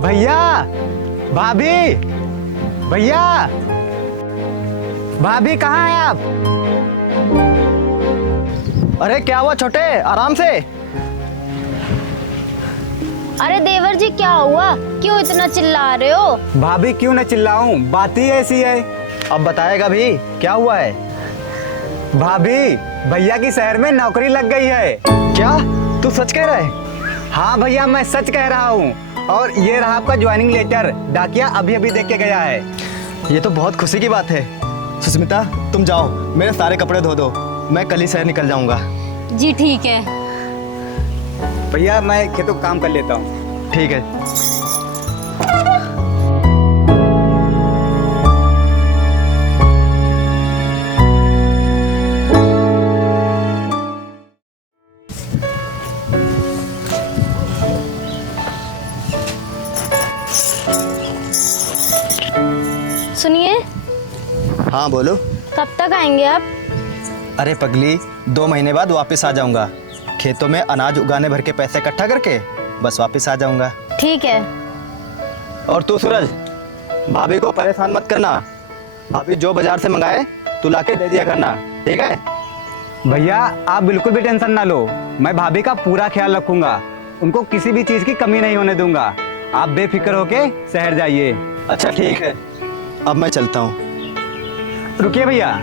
भैया, भाभी, भैया, भाभी कहाँ हैं आप? अरे क्या हुआ छोटे, आराम से। अरे देवर जी क्या हुआ, क्यों इतना चिल्ला रहे हो? भाभी क्यों न चिल्लाऊं, बात ही ऐसी है। अब बताएगा भी क्या हुआ है। भाभी, भैया की शहर में नौकरी लग गई है। क्या तू सच कह रहा है? हाँ भैया, मैं सच कह रहा हूँ। और ये रहा आपका ज्वाइनिंग लेटर, डाकिया अभी अभी देख के गया है। ये तो बहुत खुशी की बात है। सुस्मिता तुम जाओ, मेरे सारे कपड़े धो दो, मैं कल ही शहर निकल जाऊंगा। जी ठीक है। भैया मैं खेतों का काम कर लेता हूँ। ठीक है। सुनिए, हाँ बोलो। कब तक आएंगे आप? अरे पगली, 2 महीने बाद वापस आ जाऊंगा। खेतों में अनाज उगाने भर के पैसे इकट्ठा करके बस वापस आ जाऊंगा। ठीक है। और तू सूरज, भाभी को परेशान मत करना। भाभी जो बाजार से मंगाए तू लाके दे दिया करना, ठीक है? भैया आप बिल्कुल भी टेंशन ना लो, मैं भाभी का पूरा ख्याल रखूंगा। उनको किसी भी चीज की कमी नहीं होने दूंगा। आप बेफिक्र होके शहर जाइए। अच्छा ठीक है, अब मैं चलता हूँ। रुकिए भैया,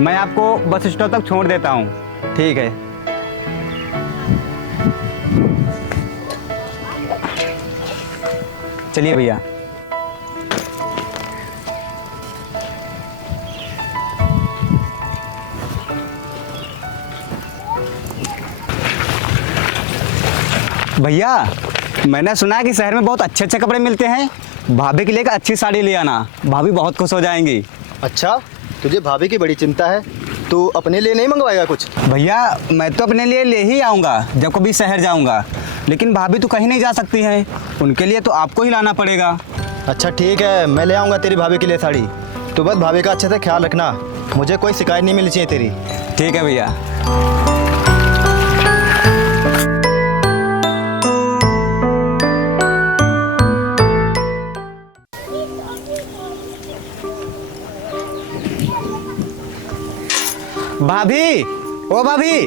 मैं आपको बस स्टॉप तक छोड़ देता हूँ। ठीक है। चलिए भैया। भैया मैंने सुना है कि शहर में बहुत अच्छे अच्छे कपड़े मिलते हैं। भाभी के लिए एक अच्छी साड़ी ले आना, भाभी बहुत खुश हो जाएंगी। अच्छा, तुझे भाभी की बड़ी चिंता है। तू अपने लिए नहीं मंगवाएगा कुछ? भैया मैं तो अपने लिए ले ही आऊँगा जब कभी शहर जाऊँगा, लेकिन भाभी तो कहीं नहीं जा सकती हैं, उनके लिए तो आपको ही लाना पड़ेगा। अच्छा ठीक है, मैं ले आऊँगा तेरी भाभी के लिए साड़ी। तू बस भाभी का अच्छे से ख्याल रखना, मुझे कोई शिकायत नहीं मिलनी चाहिए तेरी। ठीक है भैया। भाभी, ओ भाभी,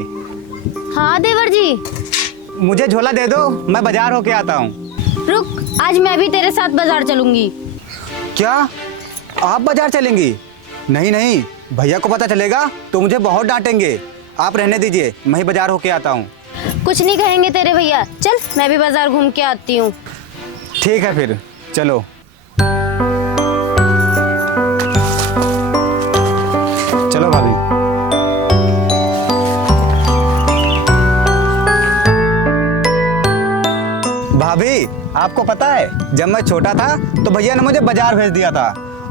हाँ देवर जी। मुझे झोला दे दो, मैं बाजार होके आता हूँ। रुक, आज मैं भी तेरे साथ बाजार चलूंगी। क्या आप बाजार चलेंगी? नहीं नहीं, भैया को पता चलेगा तो मुझे बहुत डांटेंगे। आप रहने दीजिए, मैं ही बाजार होके आता हूँ। कुछ नहीं कहेंगे तेरे भैया, चल मैं भी बाजार घूम के आती हूँ। ठीक है फिर चलो। चलो भाभी। भाभी आपको पता है, जब मैं छोटा था तो भैया ने मुझे बाजार भेज दिया था,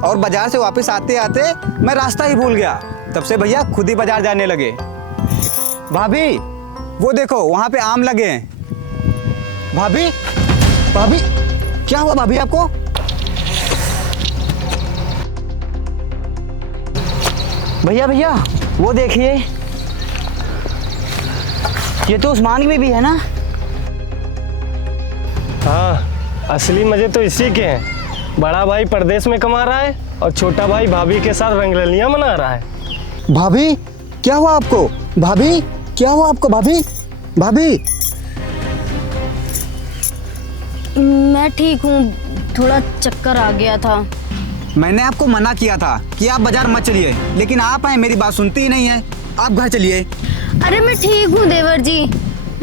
और बाजार से वापस आते आते मैं रास्ता ही भूल गया। तब से भैया खुद ही बाजार जाने लगे। भाभी वो देखो वहाँ पे आम लगे हैं। भाभी, भाभी क्या हुआ भाभी आपको? भैया भैया वो देखिए, ये तो उस्मान की बीवी है ना? हाँ, असली मजे तो इसी के हैं। बड़ा भाई परदेश में कमा रहा है और छोटा भाई भाभी के साथ रंगरलियां मना रहा है। भाभी क्या हुआ आपको? भाभी क्या हुआ आपको? भाभी, भाभी। मैं ठीक हूँ, थोड़ा चक्कर आ गया था। मैंने आपको मना किया था कि आप बाजार मत चलिए, लेकिन आप हैं मेरी बात सुनती ही नहीं है। आप घर चलिए। अरे मैं ठीक हूँ देवर जी,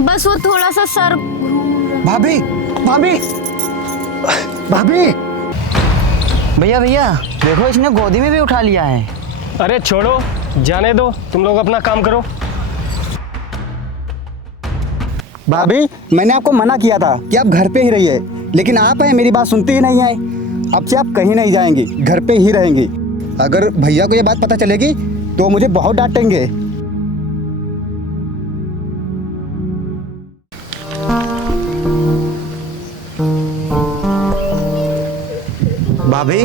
बस वो थोड़ा सा सर। भाभी, भाभी, भाभी। भैया भैया देखो, इसने गोदी में भी उठा लिया है। अरे छोड़ो, जाने दो, तुम लोग अपना काम करो। भाभी मैंने आपको मना किया था कि आप घर पे ही रहिए, लेकिन आप हैं मेरी बात सुनती ही नहीं है। अब से आप कहीं नहीं जाएंगी, घर पे ही रहेंगी। अगर भैया को ये बात पता चलेगी तो मुझे बहुत डांटेंगे। भाभी,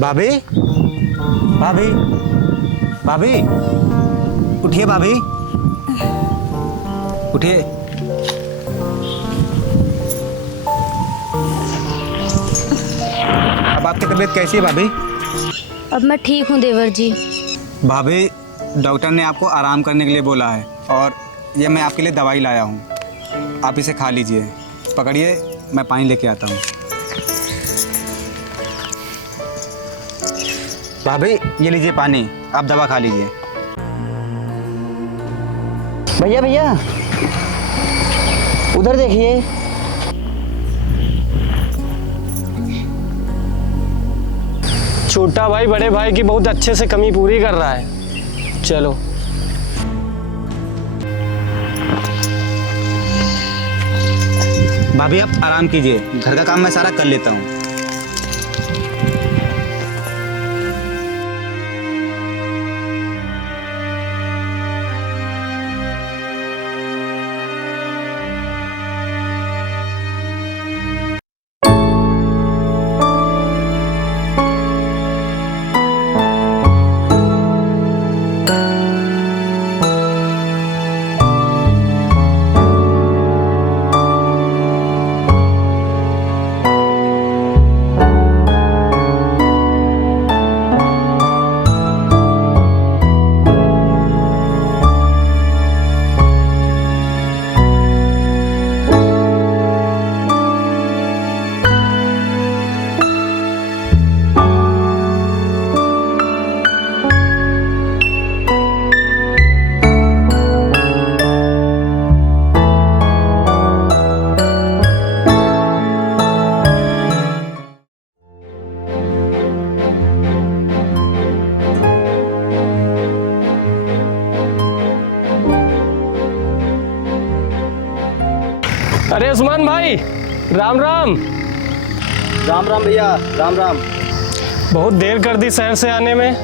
भाभी, भाभी, भाभी, उठिए भाभी, उठिए। अब आपकी तबीयत कैसी है भाभी? अब मैं ठीक हूँ देवर जी। भाभी, डॉक्टर ने आपको आराम करने के लिए बोला है और ये मैं आपके लिए दवाई लाया हूँ, आप इसे खा लीजिए। पकड़िए, मैं पानी लेके आता हूँ। भाभी, ये लीजिए पानी, आप दवा खा लीजिए। भैया भैया उधर देखिए। छोटा भाई बड़े भाई की बहुत अच्छे से कमी पूरी कर रहा है। चलो। भाभी, आप आराम कीजिए, घर का काम मैं सारा कर लेता हूँ। अरे उस्मान भाई, राम राम। राम राम भैया, राम राम। बहुत देर कर दी शहर से आने में।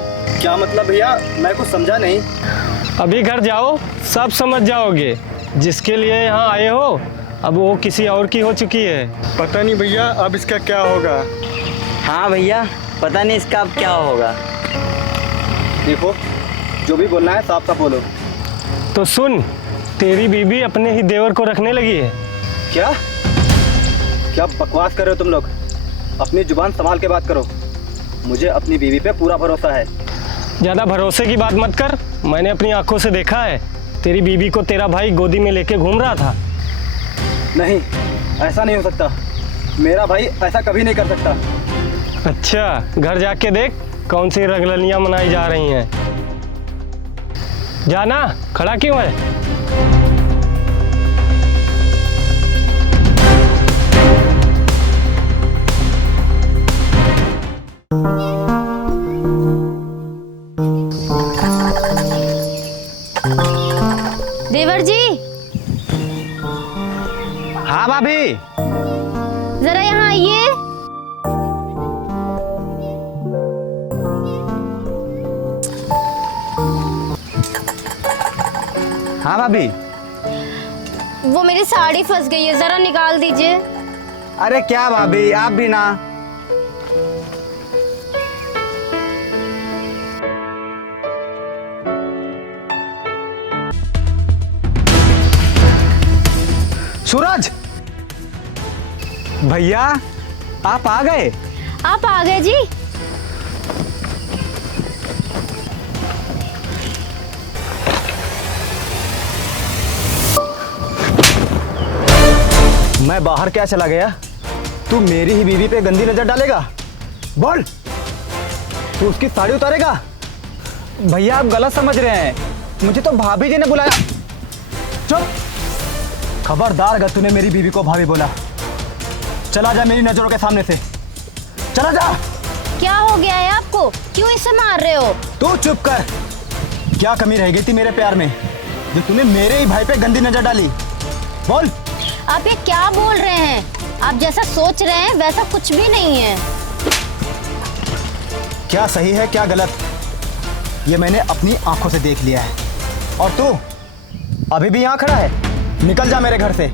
क्या मतलब भैया, मैं कुछ समझा नहीं। अभी घर जाओ, सब समझ जाओगे। जिसके लिए यहाँ आए हो अब वो किसी और की हो चुकी है। पता नहीं भैया अब इसका क्या होगा। हाँ भैया, पता नहीं इसका अब क्या होगा। देखो, जो भी बोलना है साफ साफ बोलो। तो सुन, तेरी बीबी अपने ही देवर को रखने लगी है। क्या क्या बकवास कर रहे हो तुम लोग? अपनी जुबान संभाल के बात करो। मुझे अपनी बीवी पे पूरा भरोसा है। ज़्यादा भरोसे की बात मत कर। मैंने अपनी आंखों से देखा है, तेरी बीबी को तेरा भाई गोदी में लेके घूम रहा था। नहीं, ऐसा नहीं हो सकता। मेरा भाई ऐसा कभी नहीं कर सकता। अच्छा, घर जाके देख कौन सी रंगरलियां मनाई जा रही हैं। जाना, खड़ा क्यों है? देवर जी, हाँ भाभी। जरा यहाँ आइए। हाँ भाभी। वो मेरी साड़ी फंस गई है, जरा निकाल दीजिए। अरे क्या भाभी, आप भी ना। सूरज, भैया आप आ गए। आप आ गए जी। मैं बाहर क्या चला गया? तू मेरी ही बीवी पे गंदी नजर डालेगा? बोल, तू उसकी साड़ी उतारेगा? भैया आप गलत समझ रहे हैं, मुझे तो भाभी जी ने बुलाया। चुप! खबरदार अगर तूने मेरी बीवी को भाभी बोला, चला जा मेरी नजरों के सामने से। चला जा। क्या हो गया है आपको? क्यों इसे मार रहे हो? तू चुप कर। क्या कमी रह गई थी मेरे प्यार में जो तूने मेरे ही भाई पे गंदी नजर डाली? बोल। आप ये क्या बोल रहे हैं? आप जैसा सोच रहे हैं वैसा कुछ भी नहीं है। क्या सही है क्या गलत, ये मैंने अपनी आंखों से देख लिया है। और तू अभी भी यहाँ खड़ा है? निकल जा मेरे घर से,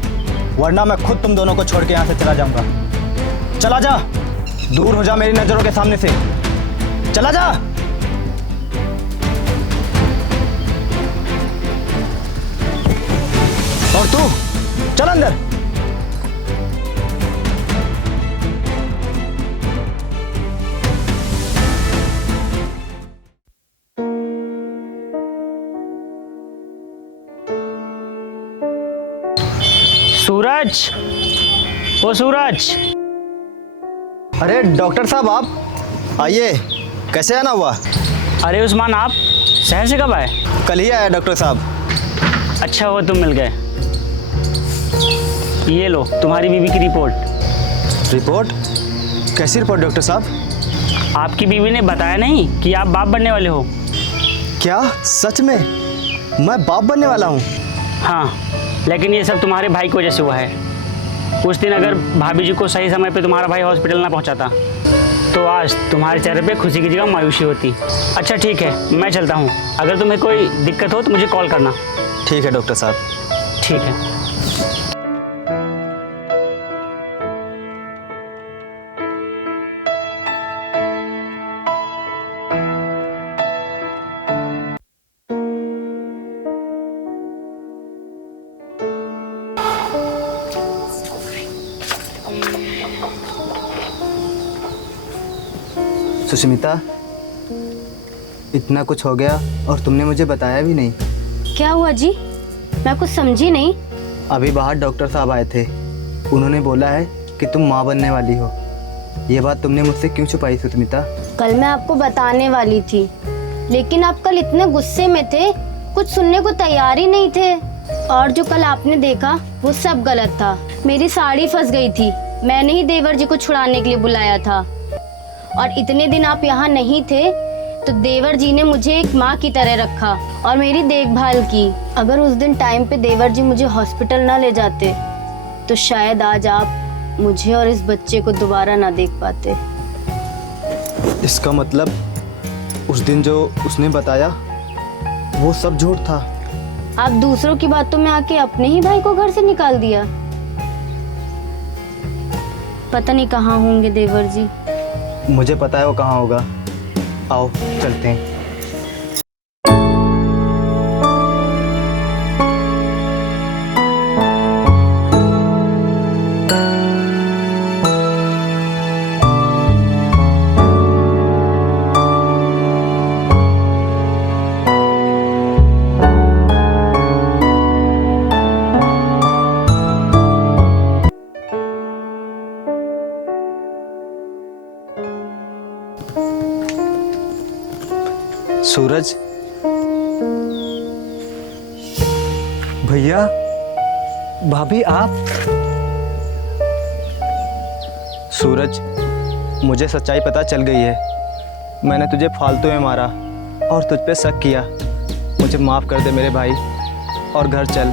वरना मैं खुद तुम दोनों को छोड़ के यहाँ से चला जाऊंगा। चला जा, दूर हो जा मेरी नजरों के सामने से। चला जा। और तू चल अंदर। सूरज, ओ सूरज। अरे डॉक्टर साहब आप आइए, कैसे आना हुआ? अरे उस्मान, आप शहर से कब आए? कल ही आया डॉक्टर साहब। अच्छा हुआ तुम मिल गए। ये लो तुम्हारी बीवी की रिपोर्ट। रिपोर्ट? कैसी रिपोर्ट डॉक्टर साहब? आपकी बीवी ने बताया नहीं कि आप बाप बनने वाले हो। क्या सच में मैं बाप बनने वाला हूँ? हाँ, लेकिन ये सब तुम्हारे भाई की वजह से हुआ है। उस दिन अगर भाभी जी को सही समय पे तुम्हारा भाई हॉस्पिटल ना पहुंचाता तो आज तुम्हारे चेहरे पे खुशी की जगह मायूसी होती। अच्छा ठीक है, मैं चलता हूँ। अगर तुम्हें कोई दिक्कत हो तो मुझे कॉल करना। ठीक है डॉक्टर साहब। ठीक है। सुष्मिता, इतना कुछ हो गया और तुमने मुझे बताया भी नहीं। क्या हुआ जी? मैं कुछ समझी नहीं। अभी बाहर डॉक्टर साहब आए थे, उन्होंने बोला है कि तुम माँ बनने वाली हो। ये बात तुमने मुझसे क्यों छुपाई सुष्मिता? कल मैं आपको बताने वाली थी, लेकिन आप कल इतने गुस्से में थे, कुछ सुनने को तैयार ही नहीं थे। और जो कल आपने देखा वो सब गलत था। मेरी साड़ी फंस गई थी, मैंने ही देवर जी को छुड़ाने के लिए बुलाया था। और इतने दिन आप यहाँ नहीं थे तो देवर जी ने मुझे एक माँ की तरह रखा और मेरी देखभाल की। अगर उस दिन टाइम पे देवर जी मुझे हॉस्पिटल ना ले जाते तो शायद आज आप मुझे और इस बच्चे को दोबारा ना देख पाते। इसका मतलब उस दिन जो उसने बताया वो सब झूठ था। आप दूसरों की बातों में आके अपने ही भाई को घर से निकाल दिया। पता नहीं कहाँ होंगे देवर जी। मुझे पता है वो कहाँ होगा। आओ चलते हैं। सूरज, भैया, भाभी आप? सूरज, मुझे सच्चाई पता चल गई है। मैंने तुझे फालतू में मारा और तुझ पे शक किया। मुझे माफ़ कर दे मेरे भाई और घर चल।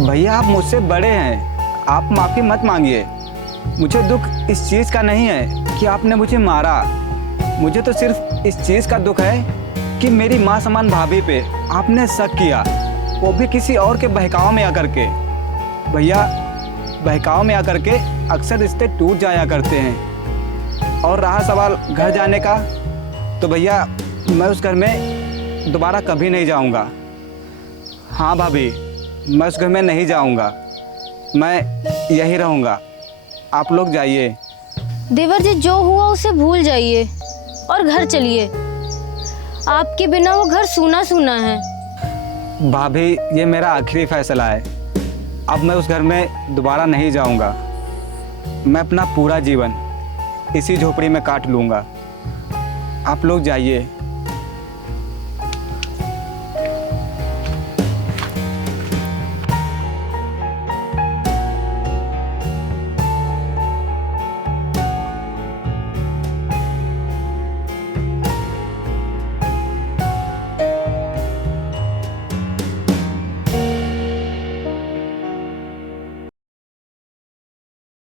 भैया आप मुझसे बड़े हैं, आप माफ़ी मत मांगिए। मुझे दुख इस चीज़ का नहीं है कि आपने मुझे मारा। मुझे तो सिर्फ इस चीज़ का दुख है कि मेरी माँ समान भाभी पे आपने शक किया, वो भी किसी और के बहकाव में आकर के। भैया, बहकाव में आकर के अक्सर रिश्ते टूट जाया करते हैं। और रहा सवाल घर जाने का, तो भैया मैं उस घर में दोबारा कभी नहीं जाऊंगा। हाँ भाभी, मैं उस घर में नहीं जाऊंगा, मैं यहीं रहूंगा। आप लोग जाइए। देवर जी, जो हुआ उसे भूल जाइए और घर चलिए। आपके बिना वो घर सूना सूना है। भाभी, ये मेरा आखिरी फैसला है। अब मैं उस घर में दोबारा नहीं जाऊंगा। मैं अपना पूरा जीवन इसी झोपड़ी में काट लूंगा। आप लोग जाइए।